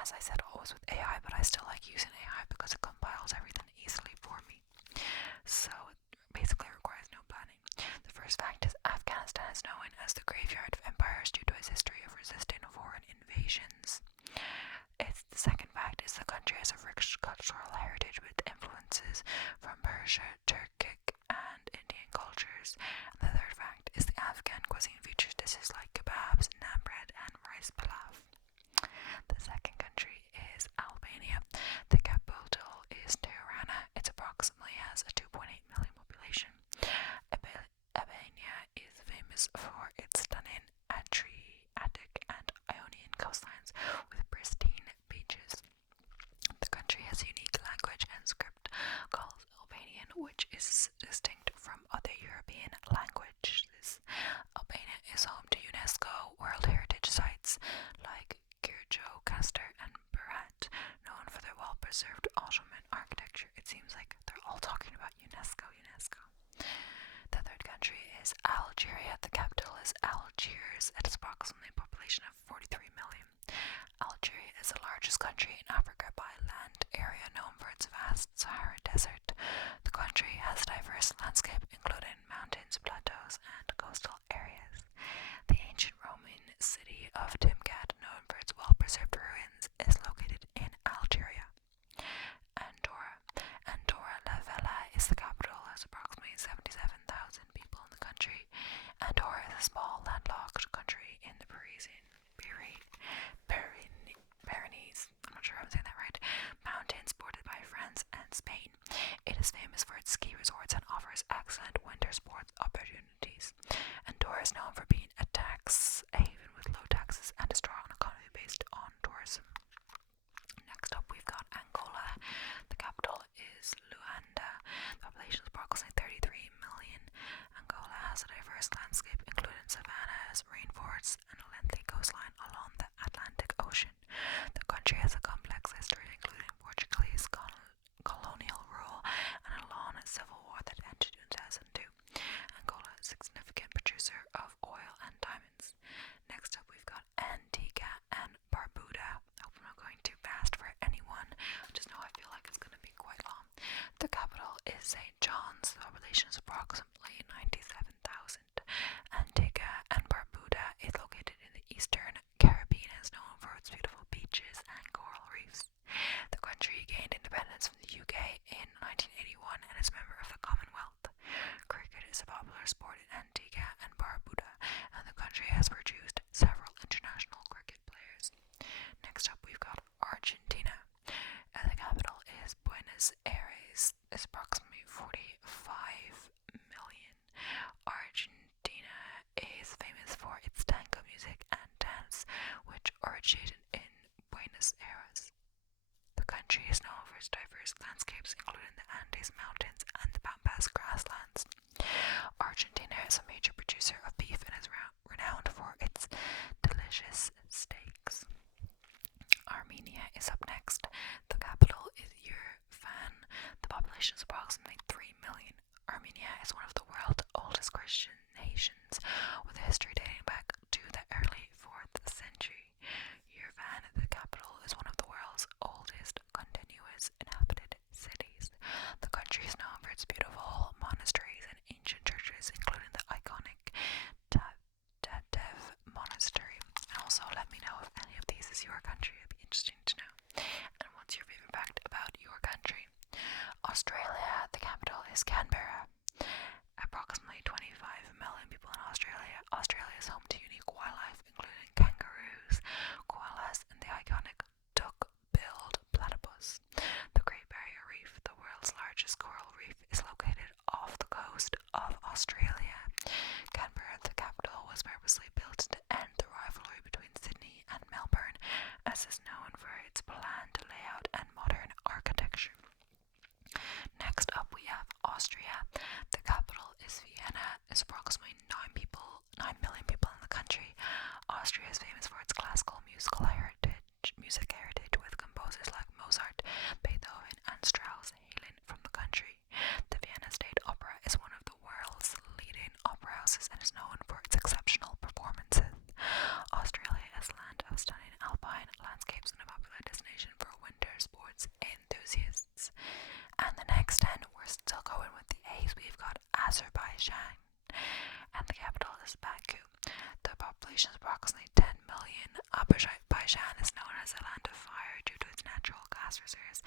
as I said, always with AI, but I still like using AI because it compiles everything easily for me. So it basically requires no planning. The first fact is Afghanistan is known as the graveyard of empires due to its history of resisting foreign invasions. The second fact is the country has a rich cultural heritage with influences from Persia, Turkic, and Indian cultures. And the third fact is the Afghan cuisine features dishes like kebabs, naan bread, and rice pilaf. The second country is Albania. The capital is Tirana. It approximately has a 2.8 million population. Albania is famous for its stunning Adriatic and Ionian coastlines with pristine beaches. The country has a unique language and script called Albanian, which is distinct from other European languages. Albania is home to UNESCO World Heritage Sites like Kirjo, Kastor, and Berat, known for their well-preserved Ottoman architecture. It seems like they're all talking about UNESCO. The third country is Algeria. The capital is Algiers. It has approximately a population of 43 million. Algeria is the largest country in Africa by land area, known for its vast Sahara Desert. The country has a diverse landscape, including mountains, plateaus, and coastal areas. The ancient Roman city of Timgad, known for its well-preserved ruins, is located in Algeria. Andorra la Vella is the capital, has approximately 77,000 people in the country. Andorra is a small landlocked country in the Pyrenees, I'm not sure if I'm saying that right, mountains bordered by France and Spain. It is famous for its ski resorts and offers excellent winter sports opportunities. Andorra is known for being a haven with low taxes and a strong economy based on tourism. Next up, we've got Angola. The capital is Luanda. The population is approximately 33 million. Angola has a diverse landscape, including savannas, rainforests, and a lengthy coastline along the Atlantic Ocean. The country has a complex history, including Portuguese colonial rule and a long civil war that ended in 2002. Angola is a significant producer of oil and diamonds. Next up, we've got Antigua and Barbuda. I hope I'm not going too fast for anyone. Just know I feel like it's going to be quite long. The capital is St. John's. The population is approximately 97,000. Antigua and Barbuda is located in the Eastern Caribbean and is known for its beautiful beaches and coral reefs. The country gained independence from the UK in 1981 and is a member of the Commonwealth. Cricket is a popular sport in Antigua and Barbuda, and the country has produced several international cricket players. Next up, we've got Argentina. The capital is Buenos Aires. It's approximately 45 million. Argentina is famous for its tango music and dance, which originated in Buenos Aires. The country is known for its diverse landscapes, including the Andes Mountains and the Pampas grasslands. Argentina is a major producer of beef and is renowned for its delicious steaks. Armenia is up next. The capital is Yerevan. The population is approximately 3 million. Armenia is one of the world's oldest Christian nations, with a history dating back to the early 4th century. Yerevan, the capital, is one of the world's oldest continuous inhabited cities. The country is known for its beautiful monasteries and ancient churches, including the iconic Tatev Monastery. And also, let me know if any of these is your country. It'd be interesting to know. And what's your favorite fact about your country? Australia, the capital is Canberra. Approximately 25 million people in Australia. Australia is home to unique wildlife, including kangaroos, koalas, and the iconic duck-billed platypus. The Great Barrier Reef, the world's largest coral reef, is located off the coast of Australia. Canberra, the capital, was purposely built to end the rivalry between Sydney and Melbourne, as is known for its planned layout and modern architecture. Next up, we have Austria. The capital is Vienna. It's approximately 9 million people in the country. Austria is famous for its classical music heritage, with composers like Mozart, Beethoven, and Strauss hailing from the country. The Vienna State Opera is one of the world's leading opera houses and is known for its exceptional performances. Australia is a land of stunning alpine landscapes and a popular science enthusiasts. And the next 10, we're still going with the A's. We've got Azerbaijan, and the capital is Baku. The population is approximately 10 million. Azerbaijan is known as a land of fire due to its natural gas reserves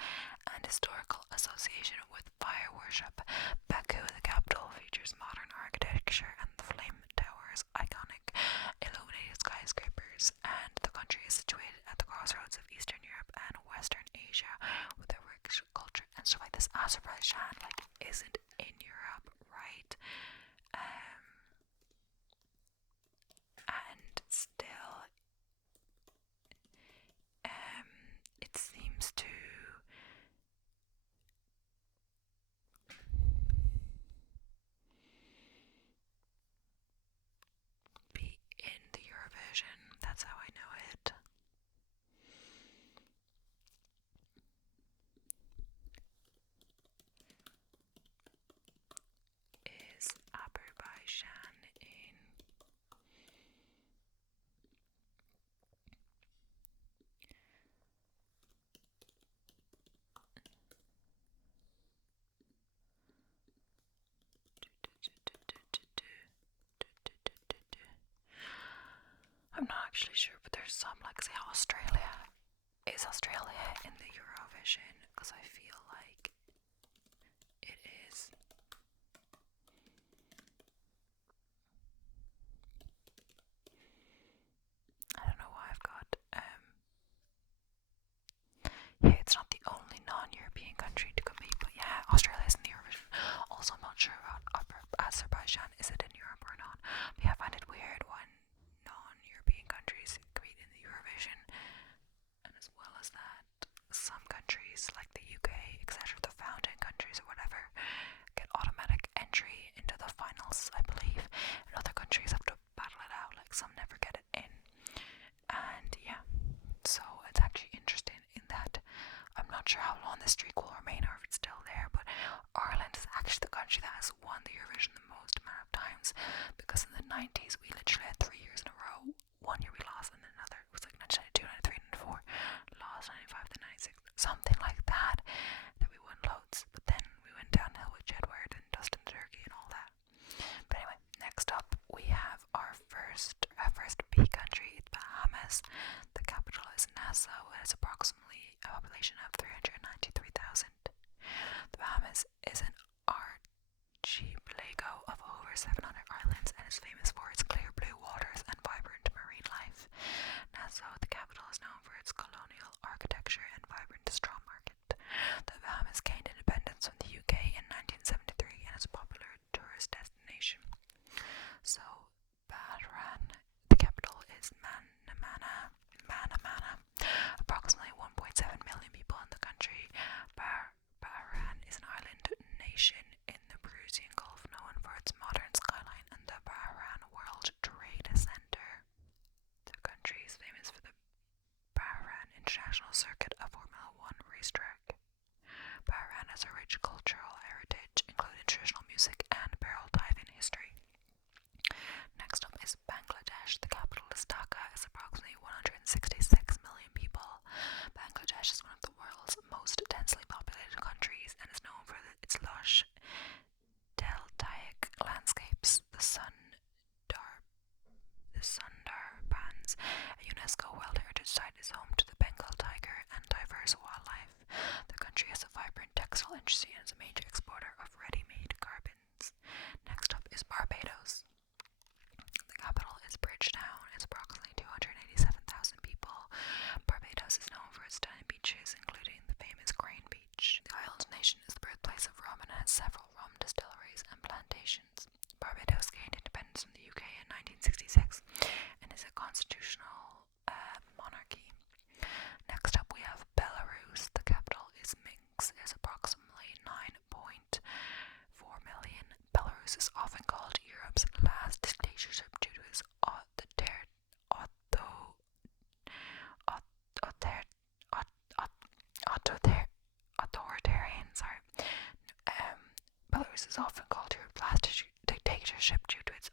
and historical association with fire worship. Baku, the capital, features modern architecture and the Flame Tower's iconic illuminated skyscrapers, and the country is situated at the crossroads of Eastern Europe and Western Asia with a rich culture and stuff like this. Azerbaijan, like, isn't in Europe, right? And still, it seems to be in the Eurovision. That's how I know it. Is Azerbaijan in? I'm not actually sure, but there's some, like, say, Australia. Is Australia in the Eurovision? Because I feel like it is. I don't know why I've got, yeah, it's not the only non-European country to compete, but yeah, Australia is in the Eurovision. Also, I'm not sure about Azerbaijan. Is it in Europe or not? But yeah, I find it weird when non-European countries compete in the Eurovision, and as well as that, some countries like the UK, etc., the founding countries or whatever, get automatic entry into the finals, I believe, and other countries have to battle it out. Like, some never get it in, and yeah, so it's actually interesting in that I'm not sure how long this streak will remain or if it's still there, but Ireland is actually the country that has won the Eurovision the most amount of times, because in the 90s we literally had 3 years in a row. 1 year we lost, and then another, it was like 1992, 93, 94, lost 95 to 96, something like that we won loads, but then we went downhill with Jedward and Dustin Turkey and all that. But anyway, next up we have our first B country. It's Bahamas. The capital is Nassau. It has approximately a population of 393,000. The Bahamas is an archipelago of over 700 islands and is famous for its clear blue waters and vibrant marine life. Nassau, the capital, is known for its colonial architecture and vibrant straw market. The Bahamas gained independence from the UK in 1973 and is a popular tourist destination. So, Bahrain, the capital is Manamana. Approximately 1.7 million people in the country. Bahrain is an island nation in the Persian Gulf, known for its modern skyline and the Bahrain World Trade Center. The country is famous for the Bahrain International Circuit, a Formula One racetrack. Bahrain has a rich cultural heritage, including traditional music and barrel diving history. Next up is Bangladesh. The capital is Dhaka. Is approximately 166 million people. Bangladesh is one of the world's most densely populated countries and is known for its lush deltaic landscapes. The Sundarbans, a UNESCO World Heritage Site, is home to the Bengal tiger and diverse wildlife. The country has a vibrant textile industry and is a major exporter of ready-made garments. Next up is Barbados. The capital is Bridgetown. It's approximately 287,000 people. Barbados is known for its stunning beaches, including the famous Crane Beach. The island nation is the birthplace of rum and has several rum distilleries and plantations. Barbados gained independence from the UK in 1966 and is a constitutional monarchy. Next up we have Belarus. The capital is Minsk. It is approximately 9.4 million. Belarus is often called Europe's last dictatorship due to its authoritarian. Belarus is often called Europe's last dictatorship due to its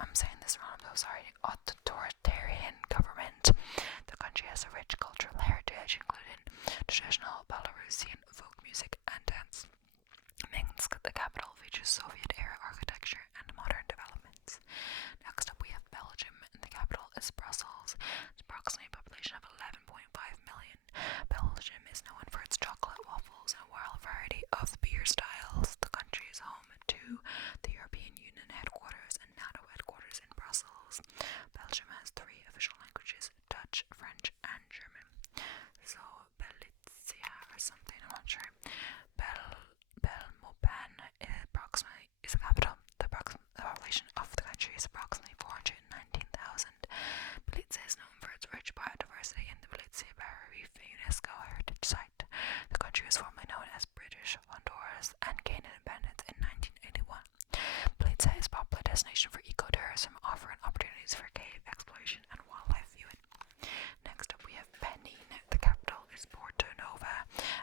I'm saying this wrong, I'm so sorry. Authoritarian government. The country has a rich cultural heritage heritage, including traditional Belarusian folk music and dance. Minsk, the capital, features Soviet-era architecture and modern developments. Next up we have Belgium, and the capital is Brussels. It's approximately a population of 11.5 million. Belgium is known for its chocolate waffles and a wild variety of beer styles. The country is home to the European Union headquarters and NATO headquarters in Brussels. Belgium has 3 official languages: Dutch, French, and German. So Belizia or something, I'm not sure. Belmopan is the capital. The population of the country is approximately 419,000. Belize is known for its rich biodiversity in the Belize Barrier Reef UNESCO Heritage Site. The country was formerly known as British Honduras and gained independence in 1981. Belize is a popular destination for ecotourism, offering opportunities for cave exploration and wildlife viewing. Next up we have Benin. The capital is Porto Novo,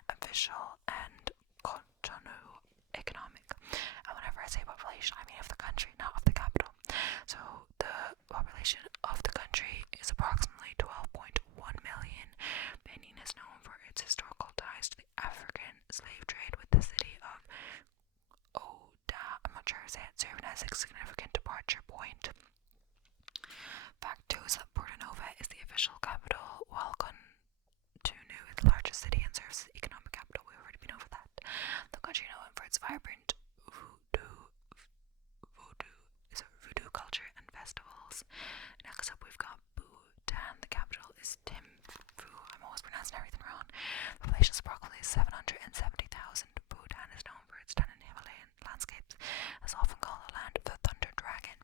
official, and Cotonou, economic. And whenever I say population, I mean of the country, not of the capital. So the population of the country is approximately 12.1 million. Benin is known for its historical ties to the African slave trade, with the city of Oda, I'm not sure how to say it, serving as a significant departure point. Fact 2 is that Porto Novo is the official capital, while Cotonou is the largest city and serves as the economic capital. We've already been over that. The country is known for its vibrant voodoo culture and festivals. Next up we've got Bhutan. The capital is Thimphu. I'm always pronouncing everything wrong. The population is approximately 770,000. Bhutan is known for its stunning Himalayan landscapes. It's often called the land of the Thunder Dragon.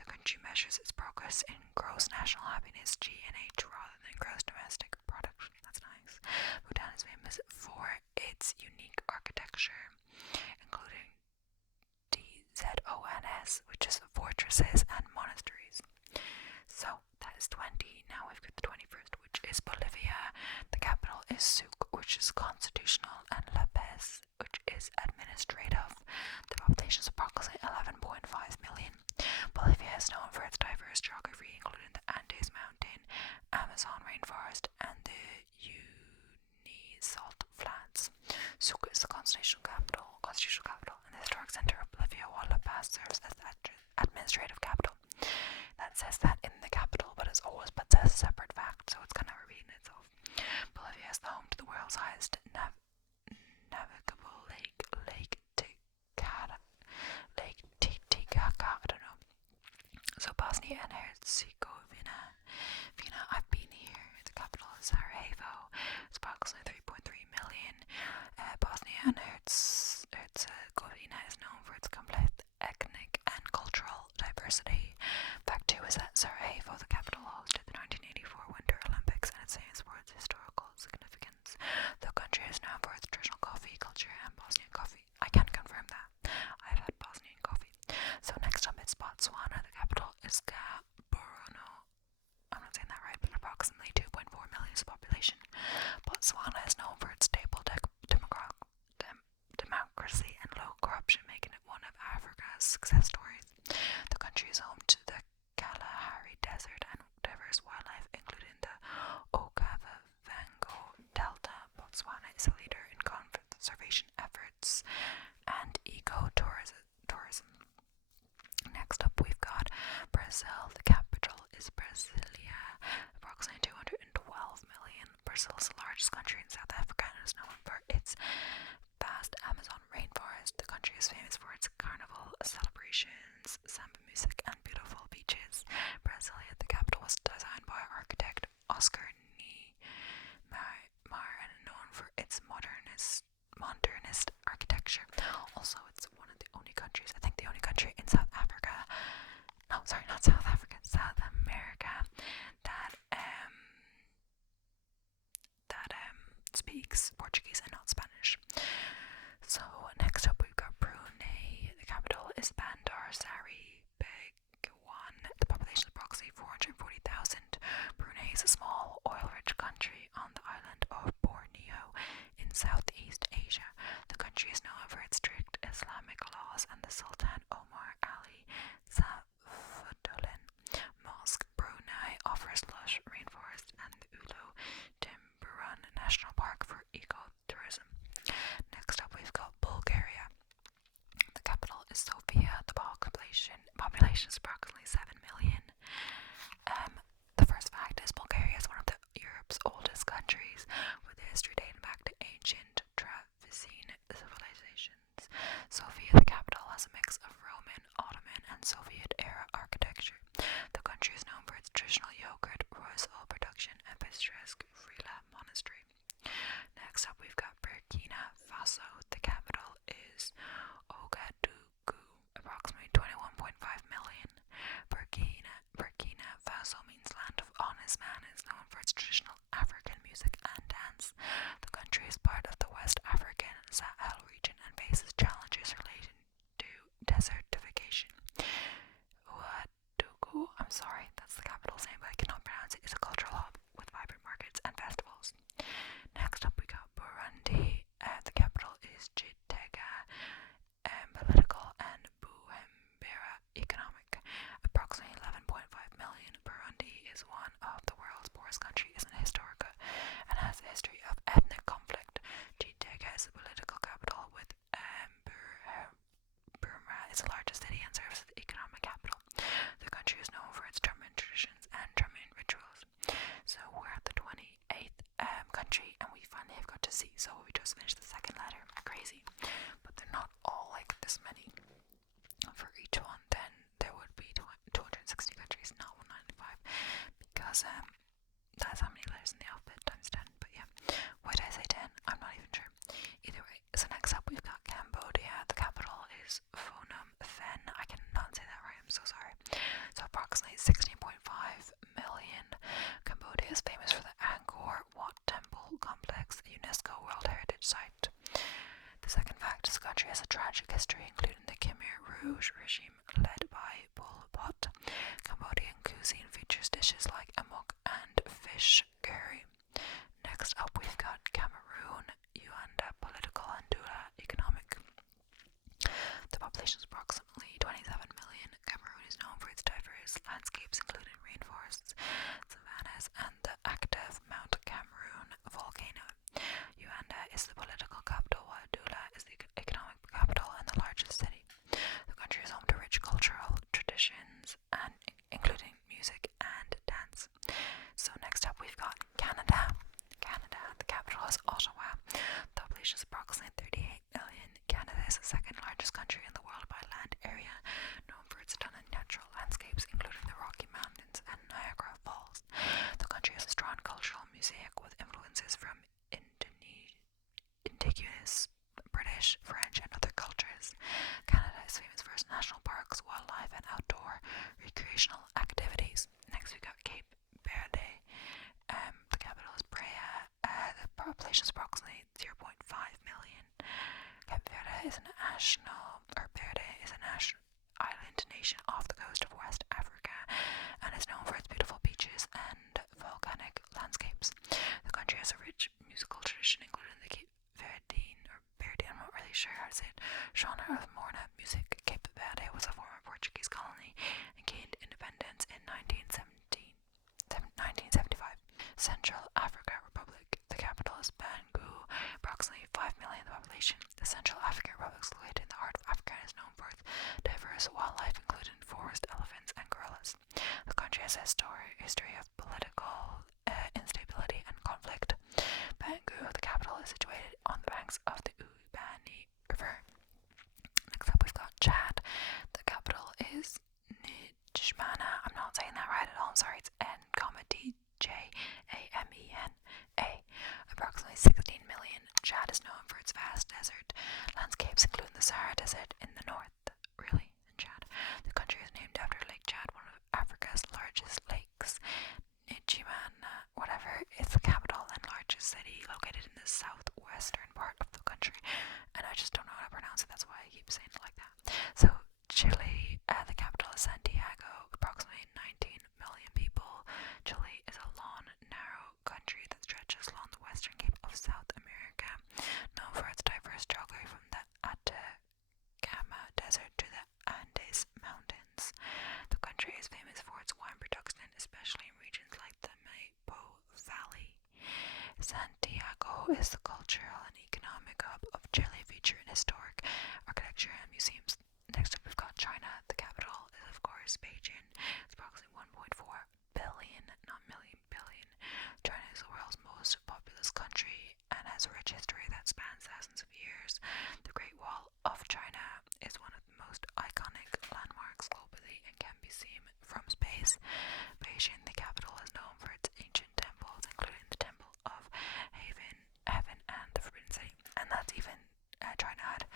The country measures its progress in gross national happiness, GNH, rather than gross domestic product. That's nice. Bhutan is famous for its unique architecture, including DZONS, which is fortresses and monasteries. So that is 20. Now we've got the 21st, which is Bolivia. The capital is Sucre, which is constitutional, and La Paz, which is administrative. The population is approximately 11.5 million. Bolivia is known for its diverse geography, including the Andes Mountain, Amazon rainforest, and the Unisalt Flats. Sucre is the constitutional capital, and the historic center of Bolivia, while La Paz serves as the administrative capital. That says that in the capital, but it's always but says a separate fact, so it's kind of repeating itself. Bolivia is the home to the world's highest navigable lake, Lake Titicaca, I don't know. So Bosnia and Herzegovina, I've been here. The capital is Sarajevo. It's approximately 3.3 million. Bosnia and Herzegovina is known for its complete ethnic and cultural diversity. Fact 2 is that Sarajevo, the capital, hosted the 1984 Winter Olympics, and it's famous for its historical significance. The country is known for its traditional coffee culture and Bosnian coffee. I can confirm that. I've had Bosnian coffee. So next up it's Botswana. The capital is Gaborone. I'm not saying that right, but approximately 2.4 million population. Botswana is known for its stable democracy and low corruption, making it one of Africa's success stories. The country is home to the Kalahari Desert and diverse wildlife, including the Okavango Delta. Botswana is a leader in conservation efforts and eco-tourism. Next up we've got Brazil. The capital is Brasilia, approximately 212 million. Brazil is the largest country in South Africa and is known for its vast Amazon rainforest. The country is famous for its carnival celebrations, samba music, and beautiful beaches. Brasilia, the capital, was designed by architect Oscar Niemeyer and known for its modernist architecture. Also, it's one of the only countries, I think the only country in South America that speaks Portuguese and not Spanish. So next up we've got Brunei. The capital is Bandar Seri Begawan. The population is approximately 440,000. Brunei is a small, oil-rich country on the island of Borneo in Southeast Asia. The country is known for its strict Islamic laws and the Sultan Omar Ali Saifuddin Mosque. Brunei offers lush rainforest and the Ulu Timburan mosaic with influences from indigenous British, French, and other cultures. Canada is famous for its national parks, wildlife, and outdoor recreational activities. Next, we got Cape Verde. The capital is Praia. The population is approximately 0.5 million. Cape Verde is a national island nation off the coast of West Africa and is known for its beautiful beaches and volcanic landscapes. The country has a rich musical tradition, including the Cape Verdean, I'm not really sure how to say it, genre of Morna music. Cape Verde was a former Portuguese colony and gained independence in 1975. Central Africa Republic. The capital is Bangui, approximately 5 million population. The Central African Republic is located in the heart of Africa and is known for its diverse wildlife, including forest elephants and gorillas. The country has a history of political instability and conflict. Bangui, the capital, is situated on the banks of the Ubani River. Next up, we've got Chad. The capital is N'Djamena. I'm not saying that right at all. I'm sorry. It's N'Djamena. Approximately 16 million. Chad is known for its vast desert landscapes, including the Sahara Desert in the north. Really, in Chad. The country is named after Lake Chad, one of Africa's largest lakes. N'Djamena, whatever, is the capital and largest city located in the southwestern part of the country. And I just don't know how to pronounce it, that's why I keep saying it like that. So, Chile, the capital is Santiago, approximately 19 million people. Chile is a long, narrow country that stretches along the western cape of South America, known for its diverse geography from the Atacama Desert to the Andes Mountains. The country is famous for its wine production, especially in regions like the Maipo Valley. Santiago is the cultural and economic hub of Chile, featuring historic architecture and museums. Next up, we've got China. The capital is, of course, Beijing. It's approximately 1.4 billion, not million, billion. China is the world's most populous country and has a rich history that spans thousands of years. The Great Wall of China is one of the most iconic landmarks globally and can be seen from space. Beijing, the capital, is known for its ancient temples, including the Temple of Heaven and the Forbidden City. And that's even China had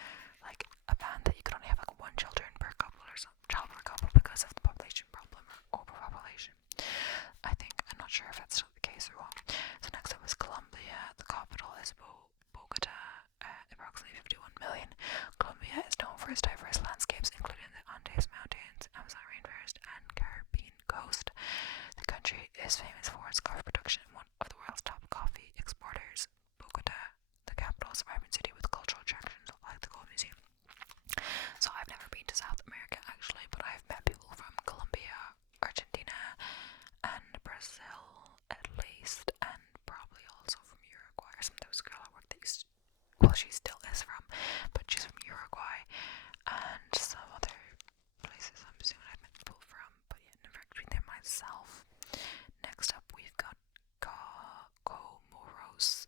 like a ban that you could only have like one children per couple or child per couple because of the population problem or overpopulation. I'm not sure if that's still the case or what. So next up is Colombia. The capital is Bogota, approximately 51 million. Colombia is known for its diverse landscapes, including the Andes Mountains, Amazon rainforest, and Caribbean coast. The country is famous for its coffee production and one of the world's top coffee exporters. Bogota, the capital, is a vibrant city with cultural attractions like the Gold Museum. So I've never been to South America actually, but I've met people from Colombia, Argentina, and Brazil at least, and probably also from Uruguay or something. There was a girl at work that she still is from, but she's from Uruguay and some other places I'm assuming I've met people from, but yeah, never actually been there myself. Next up, we've got Comoros.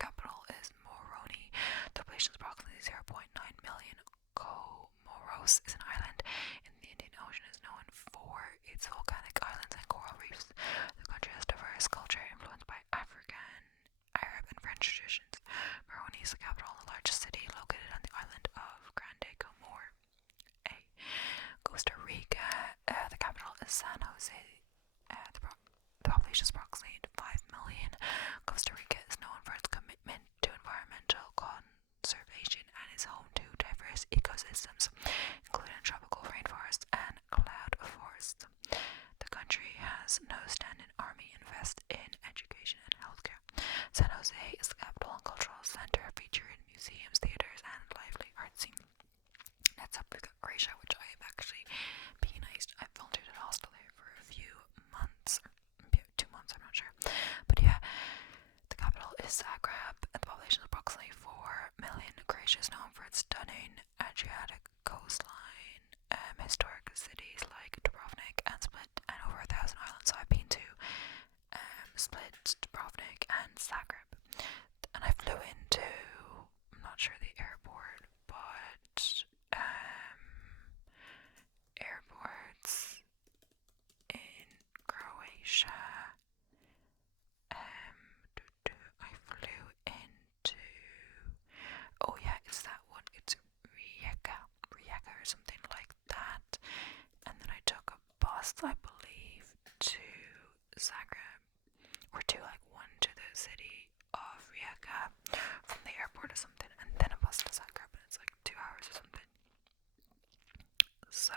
Capital is Moroni. The population is approximately 0.9 million. Comoros is an island in the Indian Ocean, is known for its volcanic islands and coral reefs. The country has diverse culture influenced by African, Arab, and French traditions. Moroni is the capital and the largest city located on the island of Grande Comore. Costa Rica, the capital is San Jose. The population is approximately 5 million. Costa Rica is known for its commitment to environmental conservation and is home to diverse ecosystems, including tropical rainforests and cloud forests. The country has no standing army and invests in education and healthcare. San Jose is the capital and cultural center, featuring museums, theaters, and lively art scene. Next up, we've got Croatia, which I have actually been nice. I volunteered at a hostel there for a few months, or 2 months, I'm not sure. But yeah, the capital is Zagreb, and the population is approximately 4 million. Croatia is known for its stunning Adriatic coastline, historic cities like Dubrovnik and Split, and over 1,000 islands. So I've been to Split, Dubrovnik, and Zagreb. And I flew into, I'm not sure the airport, but airports in Croatia city of Rijeka from the airport or something, and then a bus to Zagreb, and it's like 2 hours or something. So,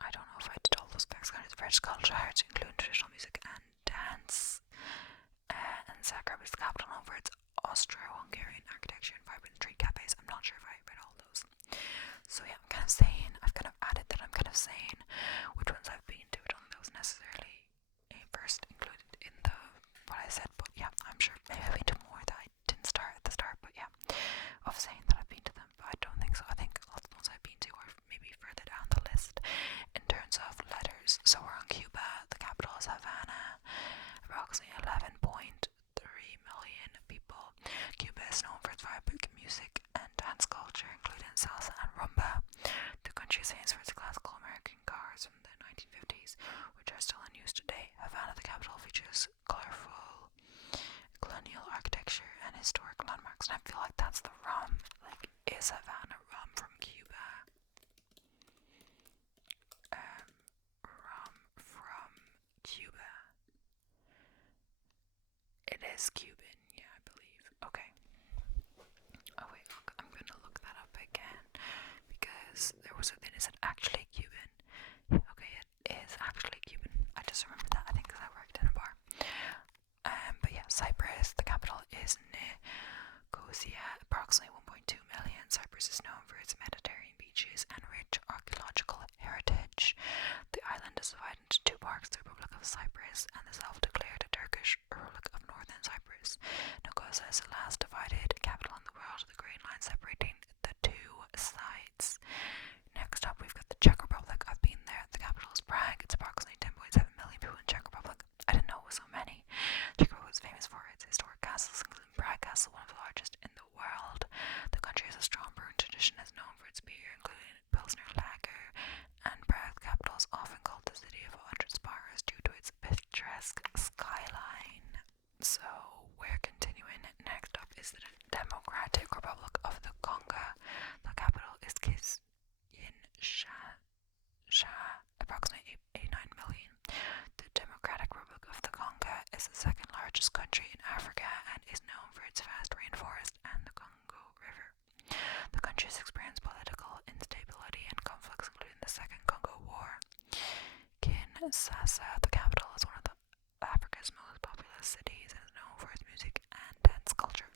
I don't know if I did all those facts. Kind of British culture, arts include traditional music and dance. And Zagreb is the capital known for its Austro-Hungarian architecture and vibrant street cafes. I'm not sure if I read all those. So yeah, I've kind of added that I'm kind of saying which ones I've been to. I don't think that was necessarily first included in the what I said, but yeah, I'm sure maybe I've been to more that I didn't start at the start, but yeah, of saying that I've been to them, but I don't think so. I think lots of the ones I've been to are maybe further down the list in terms of letters. So we're on Cuba, the capital is Havana, approximately 11.3 million people. Cuba is known for its vibrant music and dance culture, including salsa and rumba. The country is famous for its classical American cars from the 1950s, which are still in use today. Havana, the capital, features colorful colonial architecture and historic landmarks, and I feel like that's the rum. Like, is Havana rum from Cuba? Rum from Cuba. It is Cuban, yeah, I believe. Okay. Oh wait, look, I'm gonna look that up again because there was a thing. Is it actually Cuban? Okay, it is actually Cuban. I just remember that. I think because I worked in a bar. But yeah, Cyprus. The capital is Nicosia. Approximately 1.2 million. Cyprus is known for its Mediterranean beaches and rich archaeological heritage. The island is divided into two parts: the Republic of Cyprus and the self-declared Turkish Republic of Northern Cyprus. Nicosia is the last divided capital in the world, the Green Line separating the two sides. Next up, we've got the Czech Republic. I've been there. The capital is Prague. It's approximately 10.7 million people in Czech Republic. I didn't know it was so many. Czech Republic is famous for its historic castles, including Prague Castle, one of the largest in the world. The country has a strong brewing tradition, is known for its beer, including Pilsner Lager, and Prague, the capital, is often called the city of 100 spires due to its picturesque skyline. So we're continuing. Next up is the Democratic Republic of the Congo. The capital is Kinshasa, approximately 89 million. The Democratic Republic of the Congo is the second largest country in Africa and is known for its vast rainforest and the Congo River. The country has experienced political instability and conflicts, including the Second Congo War. Kinshasa, the capital, is one of Africa's most populous cities and is known for its music and dance culture.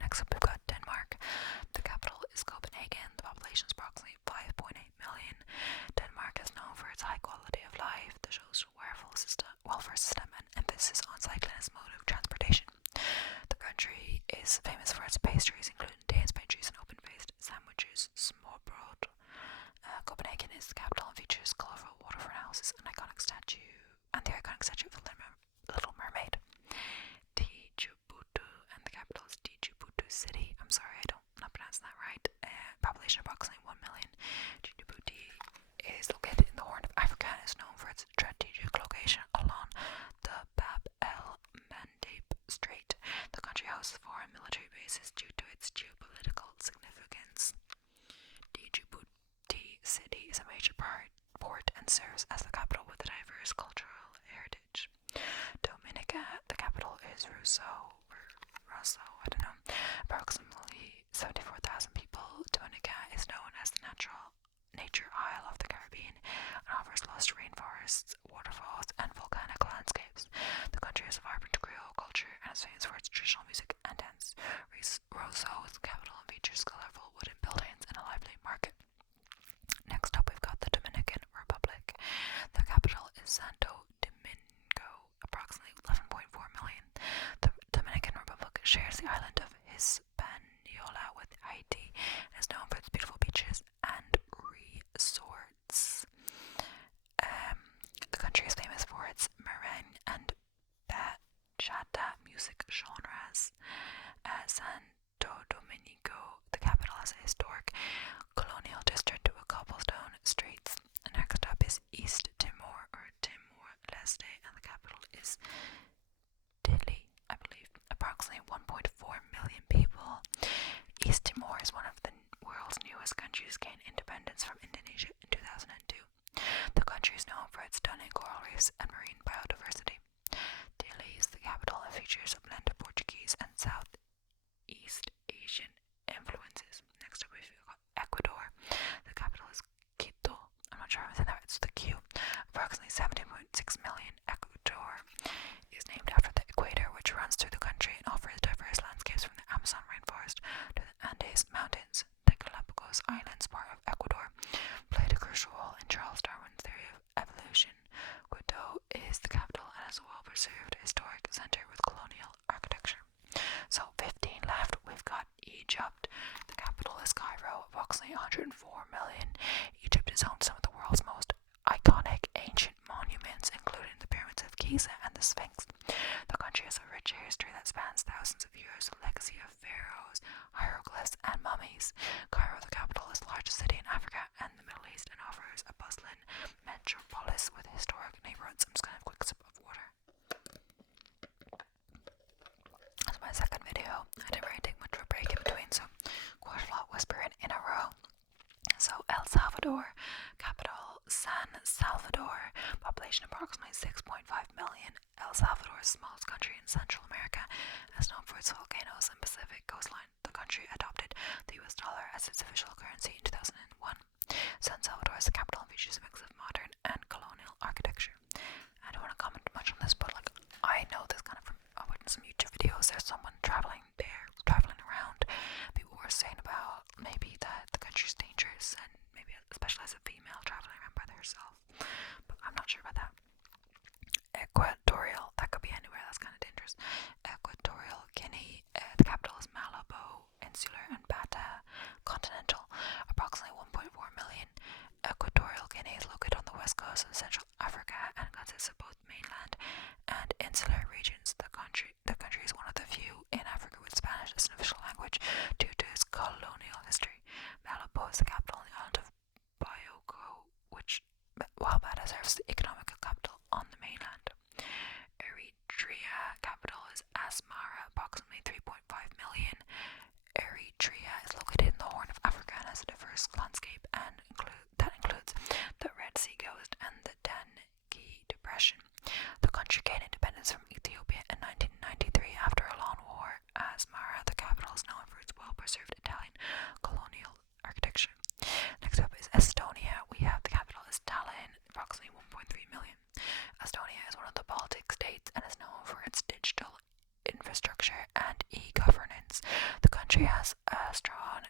Next up, we've got Denmark. The capital is Copenhagen. The population is approximately 5.8 million. Denmark is known for its high quality of life, the social welfare system, and emphasis on cycling as mode of transportation. The country is famous for its pastries, including Danes pastries and open-faced sandwiches, smørrebrød. Copenhagen is the capital and features colorful waterfront houses and the iconic statue of the Little Mermaid. Djibouti, and the capital is Djibouti City. I'm sorry, I'm not pronouncing that right. Population approximately 1 million. Djibouti is located in the Horn of Africa and is known for its strategic location along the Bab el Mandeb Strait. The country hosts foreign military bases due to its geopolitical significance. Djibouti City is a major port and serves as the capital with a diverse cultural heritage. Dominica, the capital is Roseau, I don't know, approximately 74,000 people. Dominica is known as the nature isle of the Caribbean and offers lush rainforests, waterfalls, and volcanic landscapes. The country has a vibrant Creole culture and is famous for its traditional music and dance. Roseau is the capital and features colorful wooden buildings and a lively market. Next up, we've got the Dominican Republic. The capital is Santo Domingo, approximately 11.4 million. The Dominican Republic shares the island of Hispaniola with Haiti and is known for its beautiful beaches and resorts. The country is famous for its merengue and bachata music genres. Santo Domingo, the capital, has a historic colonial district with cobblestone streets. Next up is East Timor, or Timor-Leste, and the capital is Dili, I believe. Approximately 1.4 million people. East Timor is one of the world's newest countries to gain independence from Indonesia in 2002. The country is known for its stunning coral reefs and marine biodiversity. Dili is the capital and features a blend of Portuguese and Southeast Asian influences. Next up, we've got Ecuador. The capital is Quito. I'm not sure how I'm saying that. It's the Q. Approximately 17.6 million. Ecuador is named after the equator, which runs through the country and offers diverse landscapes from the Amazon rainforest to the Andes Mountains. The Galapagos Islands, part of Ecuador, played a crucial role in Charles Darwin's theory of evolution. Quito is the capital and is a well-preserved historic centre with colonial architecture. So 15 left. We've got Egypt. The capital is Cairo, approximately 104 million. Egypt is home to some of the world's most iconic ancient monuments, including the pyramids of Giza and the Sphinx. The country has a rich history that spans thousands of years, a legacy of pharaohs, hieroglyphs, and mummies. Cairo, the capital, is the largest city in Africa and the Middle East and offers a bustling metropolis with historic neighborhoods. I'm just going to have a quick sip of water. That's my second video. I didn't really take much of a break in between, so quite a lot whispering in a row. So El Salvador, capital San Salvador, population approximately 6.5 million. El Salvador is the smallest country in Central America, as known for its volcanoes and Pacific coastline. The country adopted the US dollar as its official currency in 2001. San Salvador is the capital and features a mix of modern and colonial architecture. I don't want to comment much on this, but I know this kind of from watching some YouTube videos. There's someone traveling there, traveling around. People were saying about maybe that the country's dangerous, and maybe especially as a female traveling around by herself. But I'm not sure about that. Equatorial, that could be anywhere. That's kind of dangerous. Equatorial Guinea, the capital is Malabo, insular and Bata continental, approximately 1.4 million. Equatorial Guinea is located on the west coast of Central Africa and consists of both mainland and insular regions. The country is one of the few in Africa with Spanish as an official language due to its colonial history. Malabo is the capital on the island of Bioko, while Bata serves the economic capital on the mainland. Eritrea, capital is Asmara, approximately 3.5 million. Eritrea is located in the Horn of Africa and has a diverse landscape that includes the Red Sea coast and the Dangi Depression. The country gained independence from Ethiopia in 1993 after a long war. Asmara, the capital, is known for its well-preserved Italian colonial architecture. Next up is Estonia. We have the capital is Tallinn, approximately 1.3 million. Estonia is one of the Baltic states and is known for its digital infrastructure and e-governance. The country has a strong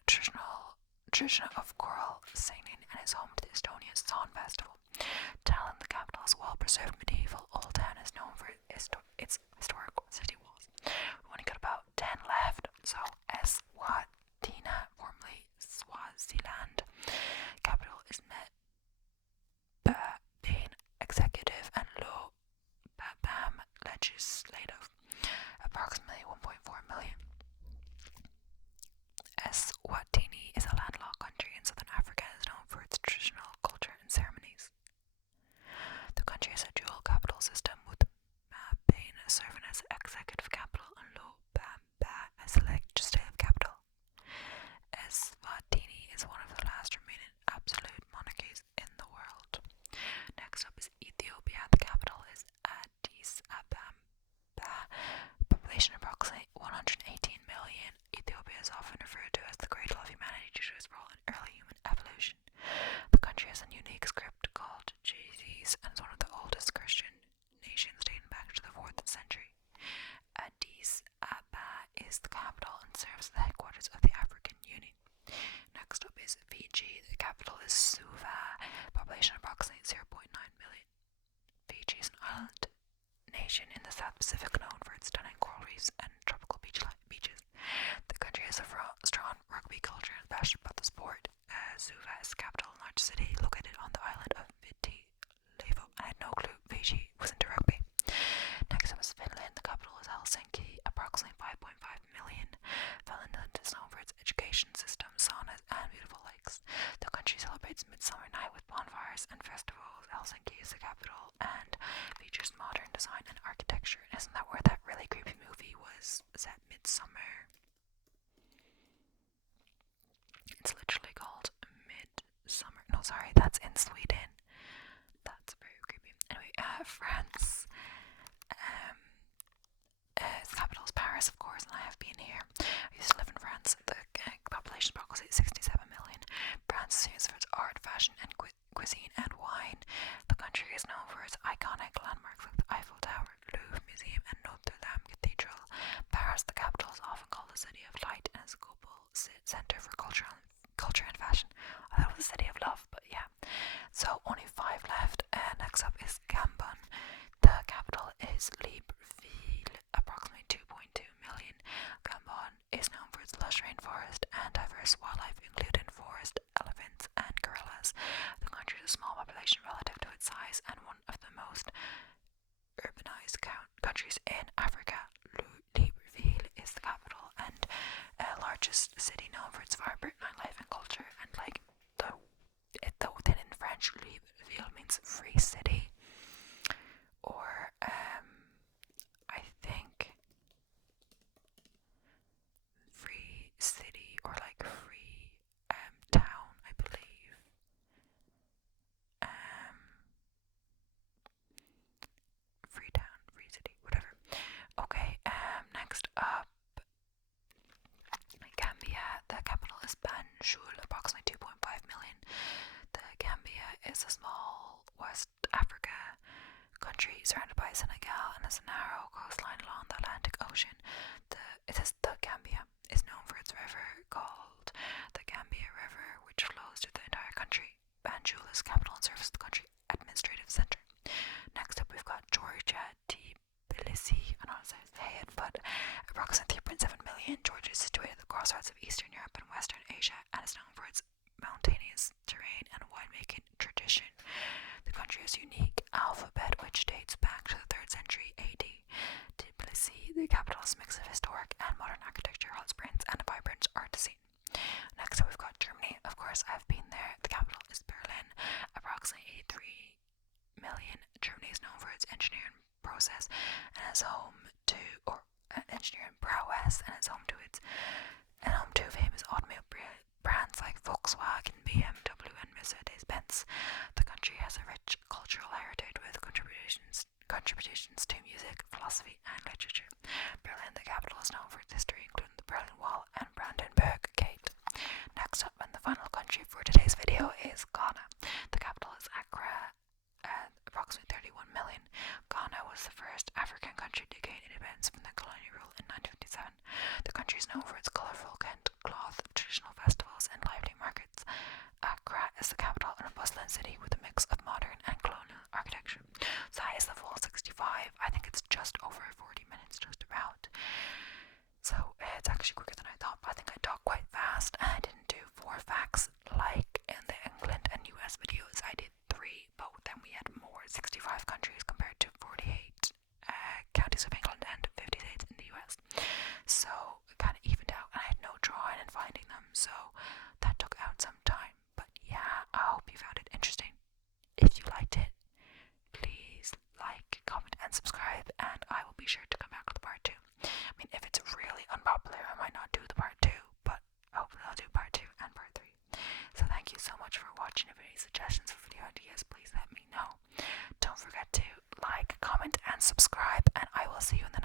tradition of choral singing and is home to the Estonia Song Festival. Tallinn, the capital, is a well-preserved medieval old town, is known for its historic city walls. We only got about 10 left. So Eswatini, formerly Swaziland, capital is Mbabane, executive, and Lobabam, legislative, approximately 1.4 million. Eswatini is a landlocked country in southern Africa and is known for its traditional culture and ceremonies. The country has a dual capital system, with Mbabane serving as executive capital and Lobamba as legislative capital. Eswatini is one of the last remaining absolute monarchies in the world. Next up is Ethiopia. The capital is Addis Ababa. Population approximately 118 million. Ethiopia is often referred to as the cradle of humanity due to its role in early human evolution. The country has a unique script called Ge'ez and is one of the oldest Christian nations dating back to the 4th century. Addis Ababa is the capital and serves as the headquarters of the African Union. Next up is Fiji. The capital is Suva. Population approximately 0.9 million. Fiji is an island nation in the South Pacific known for its stunning coral reefs and tropical beaches. The country has a strong rugby culture and is passionate about the sport. Suva is the capital and largest city located on the island of Viti Levo. I had no clue Fiji was into rugby. Next up is Finland. The capital is Helsinki, approximately 5.5 million. Finland is known for its education system, saunas, and beautiful lakes. The country celebrates Midsummer Night with bonfires and festivals. Helsinki is the capital and features modern design and architecture. And isn't that where that really creepy movie was set, Midsummer? It's literally called Midsummer. No, sorry, that's in Sweden. That's very creepy. France. Its capital is Paris, of course, and I have been here. I used to live in France. The population is approximately 67 million. France is famous for its art, fashion, and cuisine and wine. The country is known for its iconic landmarks like the Eiffel Tower, Louvre Museum, and Notre Dame Cathedral. Paris, the capital, is often called the City of Light and is a global center for culture and fashion. I thought it was the City of Love, but yeah. So only 5 left. Next up is Gabon. The capital is Libreville, approximately 2.2 million. Gabon is known for its lush rainforest and diverse wildlife, including forest elephants and gorillas. The country has a small population relative to its size and one of the most urbanized countries in Africa. Libreville is the capital and largest city known for its vibrant nightlife and culture. And like the thing in French, Libreville means free city, or I think free city, or like free town, I believe. Free town, free city, whatever. Okay, next up, Gambia. The capital is Banjul, approximately 2.5 million. The Gambia is a small West Africa country surrounded by Senegal and has a narrow coastline along the Atlantic Ocean. The Gambia is known for its river called the Gambia River, which flows through the entire country. Banjul is the capital and serves as the country administrative center. Next up, we've got Georgia, Tbilisi. I don't know how to say it, but approximately 3.7 million. Georgia is situated at the crossroads of Eastern Europe and Western Asia and is known for its mountainous terrain and winemaking tradition. The country has a unique alphabet which dates back to the 3rd century AD. Tbilisi, the capital, is a mix of historic and modern architecture, hot springs, and a vibrant art scene. Next up, we've got Germany. Of course, I've been there. The capital is Berlin, approximately 83 million. Germany is known for its engineering process and is home to, engineering prowess, and is home to famous automobile brands like Volkswagen, BMW, and Mercedes-Benz. The country has a rich cultural heritage with contributions to music, philosophy, and literature. Berlin, the capital, is known for its history, including the Berlin Wall and Brandenburg Gate. Next up, and the final country for today's video, is Ghana. The capital is Accra, at approximately 31 million. Ghana was the first African country to gain independence from the colonial rule in 1957. The country is known for its colourful Kent cloth, traditional festivals, and lively markets. Accra is the capital and a bustling city with a mix of modern and colonial architecture. So that is the full 65. I think it's just over 40 minutes, just about. So it's actually quicker than I thought, but I think I talked quite fast, and I didn't do 4 facts like in the England and US videos. I did 3, but then we had more, 65 countries compared to 48 counties of England and 50 states in the US. So it kind of evened out, and I had no drawing and finding them, so that took out some time. But yeah, I hope you found it interesting. If you liked it, please like, comment, and subscribe, and I will be sure to come back with part 2. I mean, if it's really unpopular, I might not do the part 2, but hopefully I'll do part 2 and part 3. So thank you so much for watching. If you have any suggestions for video ideas, please let me know. Don't forget to like, comment, and subscribe, and I will see you in the